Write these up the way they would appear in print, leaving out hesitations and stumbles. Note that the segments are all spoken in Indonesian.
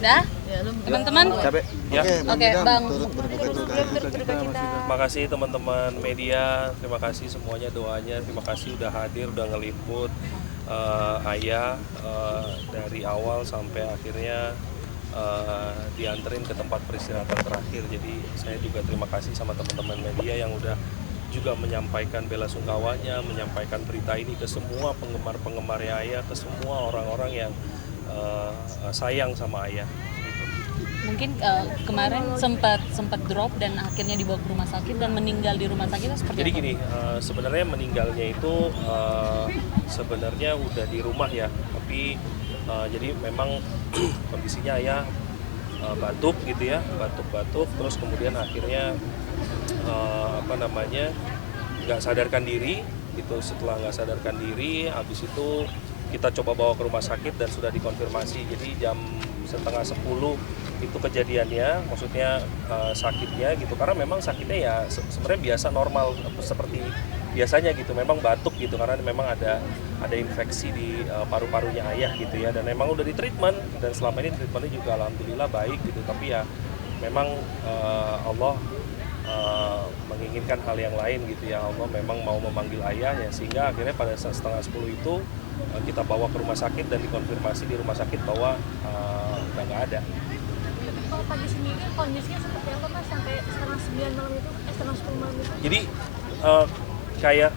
Dah, teman-teman. Ya. Oke, Bang. Terima kasih teman-teman media, terima kasih semuanya doanya, terima kasih udah hadir, udah ngeliput Ayah dari awal sampai akhirnya dianterin ke tempat peristirahatan terakhir. Jadi saya juga terima kasih sama teman-teman media yang udah juga menyampaikan bela sungkawanya, menyampaikan berita ini ke semua penggemar-penggemarnya Ayah, ke semua orang-orang yang sayang sama Ayah. Mungkin kemarin sempat drop dan akhirnya dibawa ke rumah sakit dan meninggal di rumah sakit seperti Jadi apa? gini, sebenarnya meninggalnya itu sebenarnya udah di rumah ya, tapi jadi memang kondisinya Ayah batuk gitu ya, batuk-batuk, terus kemudian akhirnya nggak sadarkan diri gitu. Setelah nggak sadarkan diri, habis itu kita coba bawa ke rumah sakit dan sudah dikonfirmasi. Jadi jam 9:30 itu kejadiannya, maksudnya sakitnya gitu, karena memang sakitnya ya sebenarnya biasa normal seperti biasanya gitu, memang batuk gitu karena memang ada infeksi di paru-parunya Ayah gitu ya, dan memang udah di treatment dan selama ini treatmentnya juga alhamdulillah baik gitu, tapi ya memang Allah menginginkan hal yang lain gitu ya. Allah memang mau memanggil Ayah ya, sehingga akhirnya pada saat 9:30 itu kita bawa ke rumah sakit dan dikonfirmasi di rumah sakit bahwa udah nggak ada. Kalau pagi sendiri kondisinya seperti apa Mas sampai setengah 9 malam itu, setengah 10 malam itu? Jadi kayak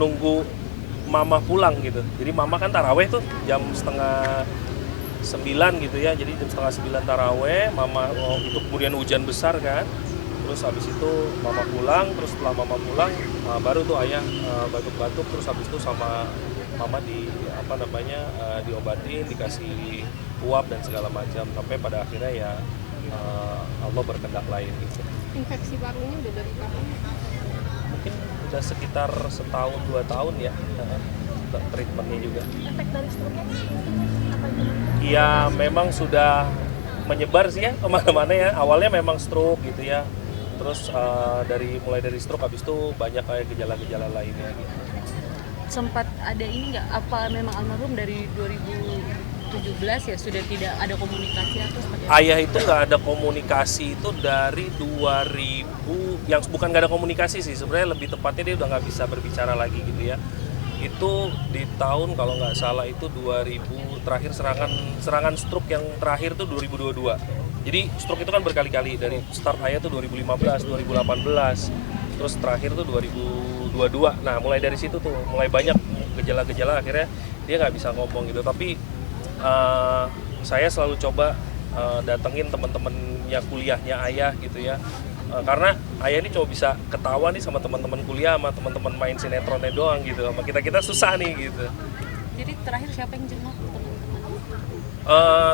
nunggu mama pulang gitu. Jadi mama kan taraweh tuh jam 8:30 gitu ya. Jadi jam 8:30 taraweh, mama itu kemudian hujan besar kan. Terus habis itu mama pulang, terus setelah mama pulang baru tuh Ayah batuk-batuk, terus habis itu sama mama diobatin, dikasih uap dan segala macam, sampai pada akhirnya ya Allah berkehendak lain gitu. Infeksi parunya udah dari kapan? Mungkin udah sekitar 1-2 tahun ya treatmentnya juga. Efek dari stroke-nya apa itu? Iya, memang sudah menyebar sih ya kemana-mana ya. Awalnya memang stroke gitu ya, terus mulai dari stroke, habis itu banyak kayak gejala-gejala lainnya gitu. Sempat ada ini nggak? Apa memang almarhum dari 2017 ya sudah tidak ada komunikasi atau seperti apa? Ayah itu nggak ada komunikasi itu dari 2000, yang bukan nggak ada komunikasi sih, sebenarnya lebih tepatnya dia udah nggak bisa berbicara lagi gitu ya. Itu di tahun kalau nggak salah itu 2000, terakhir serangan stroke yang terakhir tuh 2022. Jadi stroke itu kan berkali-kali, dari start Ayah tuh 2015, 2018, terus terakhir tuh 2022. Nah mulai dari situ tuh mulai banyak gejala-gejala, akhirnya dia nggak bisa ngomong gitu. Tapi saya selalu coba datengin teman-temannya kuliahnya Ayah gitu ya, karena Ayah ini cuma bisa ketawa nih sama teman-teman kuliah, sama teman-teman main sinetronnya doang gitu, sama kita susah nih gitu. Jadi terakhir siapa yang jenguk teman-teman?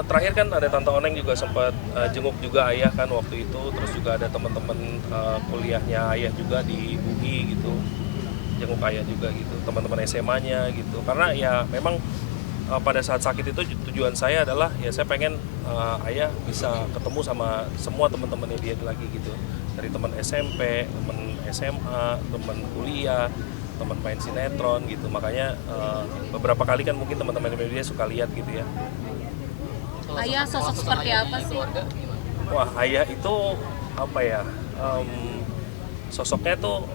Terakhir kan ada Tante Oneng juga sempat jenguk juga Ayah kan waktu itu, terus juga ada teman-teman kuliahnya Ayah juga di UI gitu, jenguk Ayah juga gitu, teman-teman SMA-nya gitu, karena ya memang pada saat sakit itu tujuan saya adalah ya saya pengen Ayah bisa ketemu sama semua teman-temannya dia lagi gitu, dari teman SMP, teman SMA, teman kuliah, teman main sinetron gitu. Makanya beberapa kali kan mungkin teman-teman media suka lihat gitu ya. Ayah sosok seperti apa sih? Wah, Ayah itu apa ya, sosoknya tuh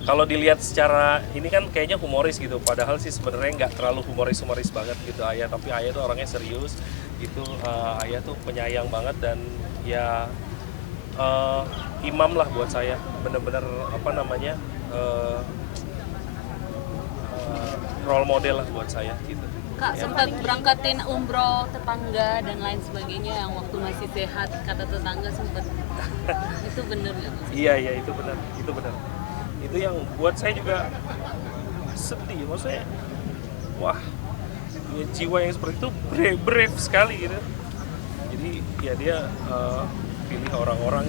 kalau dilihat secara ini kan kayaknya humoris gitu, padahal sih sebenarnya nggak terlalu humoris banget gitu Ayah, tapi Ayah tuh orangnya serius gitu. Ayah tuh penyayang banget dan ya imam lah buat saya, bener-bener role model lah buat saya gitu. Kak, sempat berangkatin umroh tetangga dan lain sebagainya yang waktu masih sehat, kata tetangga sempat. Itu bener nggak? Iya itu benar. Itu yang buat saya juga sedih, maksudnya wah ya, jiwa yang seperti itu brave sekali gitu. Jadi ya dia pilih orang orang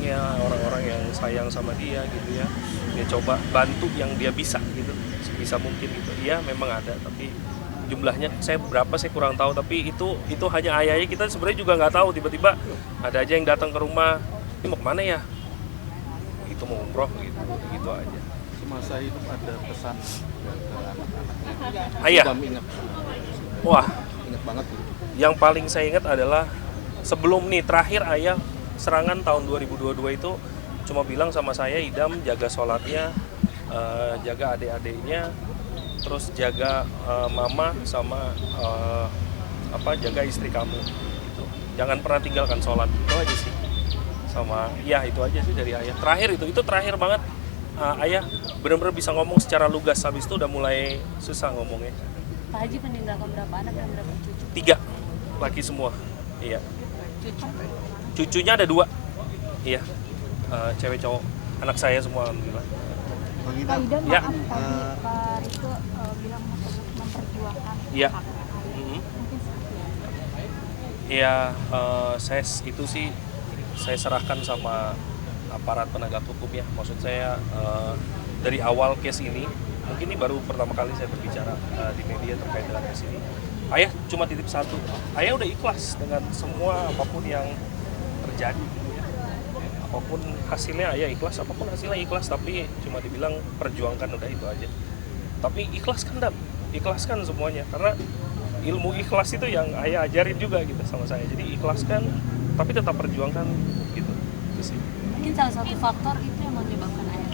yang sayang sama dia gitu ya, dia coba bantu yang dia bisa gitu, sebisa mungkin gitu. Iya memang ada, tapi jumlahnya saya berapa saya kurang tahu, tapi itu hanya Ayahnya, kita sebenarnya juga nggak tahu. Tiba-tiba ada aja yang datang ke rumah, ini mau kemana ya, itu mau umroh gitu aja. Semasa hidup ada pesan ke anak-anaknya. Ayah, Sudah ingat. wah ingat banget gitu? Yang paling saya ingat adalah sebelum nih terakhir ayah serangan tahun 2022 itu cuma bilang sama saya, Idam jaga sholatnya, jaga adik-adiknya, terus jaga mama sama jaga istri kamu gitu. Jangan pernah tinggalkan sholat, itu aja sih. Sama ya itu aja sih dari ayah. Terakhir itu terakhir banget. Ayah benar-benar bisa ngomong secara lugas, habis itu udah mulai susah ngomongnya. Pak Haji meninggalkan berapa anak dan berapa cucu? 3 laki semua, iya. Cucu. Cucunya ada 2, iya. Cewek cowok, anak saya semua alhamdulillah. Bang Pak Idam, Idam, Ya. maaf tadi Pak Riko bilang memperjuangkan Iya. hak anak. Mhm. Mungkin seperti apa? Ya, saya serahkan sama aparat penegak hukum ya. Maksud saya dari awal case ini, mungkin ini baru pertama kali saya berbicara di media terkait dengan case ini. Ayah cuma titip satu, ayah udah ikhlas dengan semua apapun yang terjadi. Apapun hasilnya ayah ikhlas, apapun hasilnya ikhlas, tapi cuma dibilang perjuangkan udah itu aja. Tapi ikhlaskan ikhlaskan semuanya, karena ilmu ikhlas itu yang ayah ajarin juga gitu sama saya. Jadi ikhlaskan tapi tetap perjuangkan gitu. Itu sih. Mungkin salah satu faktor itu yang menyebabkan ayah.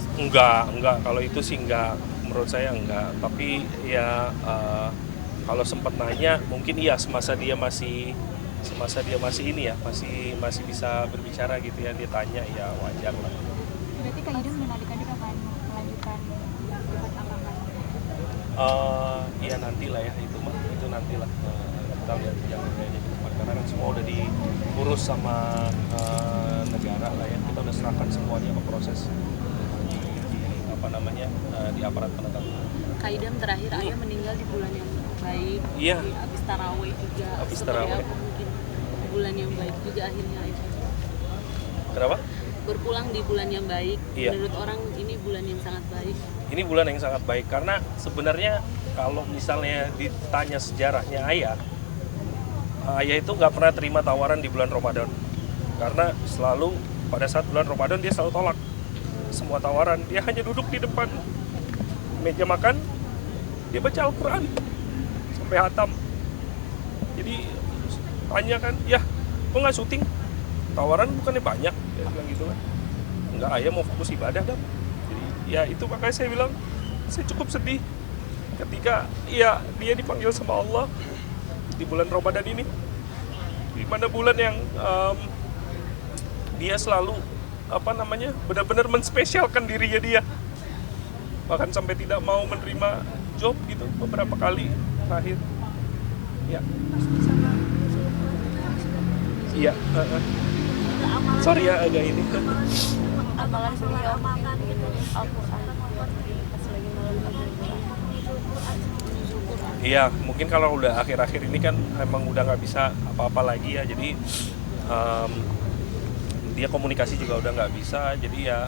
Enggak, kalau itu sih enggak, menurut saya enggak. Tapi ya kalau sempat nanya mungkin iya semasa dia masih ini ya, masih bisa berbicara gitu ya, dia tanya ya wajar lah. Berarti Kak Idam dan adik-adik akan melanjutkan debat apa? Iya nantilah ya itu nantilah. Kita lihat jalannya aja ke depan, karena kan semua udah diurus sama negara lah ya. Kita udah serahkan semuanya ke proses di aparat penegak hukum. Kak Idam terakhir ayah meninggal di bulan yang baik. Iya. Di Habis tarawih juga. Habis Seperti tarawih. apa mungkin bulan yang baik juga akhirnya ayah. Kenapa? Berpulang di bulan yang baik. Iya. Menurut orang ini bulan yang sangat baik. Ini bulan yang sangat baik karena sebenarnya kalau misalnya ditanya sejarahnya ayah itu nggak pernah terima tawaran di bulan Ramadan, karena selalu pada saat bulan Ramadan dia selalu tolak semua tawaran. Dia hanya duduk di depan meja makan, dia baca Al-Quran sampai hatam. Jadi tanya kan, ya kok nggak syuting, tawaran bukannya banyak, dia bilang gitu kan. Enggak, ayah mau fokus ibadah kan. Jadi ya itu makanya saya bilang saya cukup sedih ketika ya dia dipanggil sama Allah di bulan Ramadan ini, di mana bulan yang dia selalu benar-benar menspesialkan dirinya dia, bahkan sampai tidak mau menerima job gitu beberapa kali terakhir ya. Iya, sorry ya agak ini. Amalan beliau gitu Al-Quran pas lagi malam. Iya, mungkin kalau udah akhir-akhir ini kan emang udah nggak bisa apa-apa lagi ya, jadi dia komunikasi juga udah nggak bisa, jadi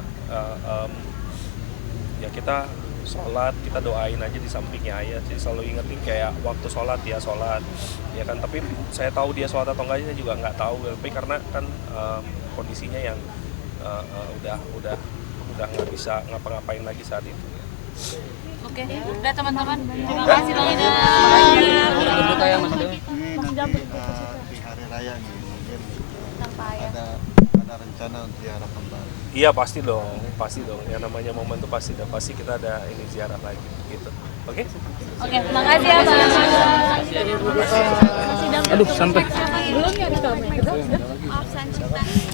ya kita sholat, kita doain aja di sampingnya ayah sih, selalu ingetin kayak waktu sholat ya sholat, ya kan. Tapi saya tahu dia sholat atau enggaknya juga nggak tahu, tapi karena kan kondisinya yang udah nggak bisa ngapa-ngapain lagi saat itu. Oke, udah teman-teman. Terima kasih Bang Idam. Di hari raya nih mungkin Tanpa ayah. ada rencana untuk ziarah kembali. Iya pasti dong. Yang namanya momen tuh pasti kita ada ini ziarah lagi gitu. Oke? Oke, makasih ya Bang. Aduh, sampai. Belum ya, ada kamera. Absen cinta.